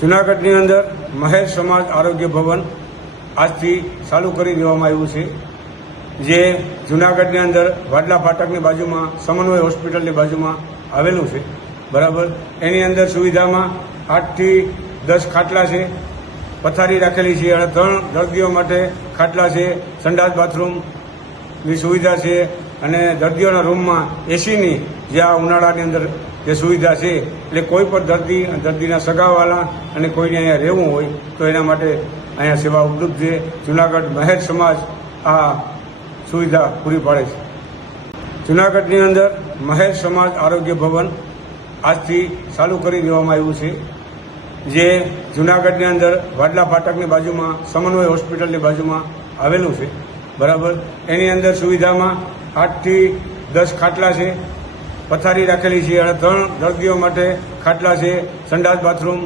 જૂનાગઢની અંદર મહેશ સમાજ આરોગ્ય ભવન આજથી ચાલુ કરી દેવામાં આવ્યું છે, જે જૂનાગઢની અંદર વાડલા ફાટકની બાજુમાં સમન્વય હોસ્પિટલની બાજુમાં આવેલું છે. બરાબર, એની અંદર સુવિધામાં 8 થી 10 ખાટલા છે, પથારી રાખેલી છે અને 3 દર્દીઓ માટે ખાટલા છે, સંડાસ બાથરૂમની સુવિધા છે અને દર્દીઓના રૂમમાં એસીની જે આ ઉનાળાની અંદર જે સુવિધા છે, એટલે કોઈ પણ દર્દીના સગાવાલા અને કોઈને અહીંયા રહેવું હોય તો એના માટે અહીંયા સેવા ઉપલબ્ધ છે. જૂનાગઢ મહેશ સમાજ આ સુવિધા પૂરી પાડે છે. જૂનાગઢની અંદર મહેશ સમાજ આરોગ્ય ભવન આજથી ચાલુ કરી દેવામાં આવ્યું છે, જે જૂનાગઢની અંદર વાડલા ફાટકની બાજુમાં સમન્વય હોસ્પિટલની બાજુમાં આવેલું છે. બરાબર, એની અંદર સુવિધામાં 8 થી 10 ખાટલા છે, પથારી રાખેલી છે અને 3 દર્દીઓ માટે ખાટલા છે, સંડાસ બાથરૂમ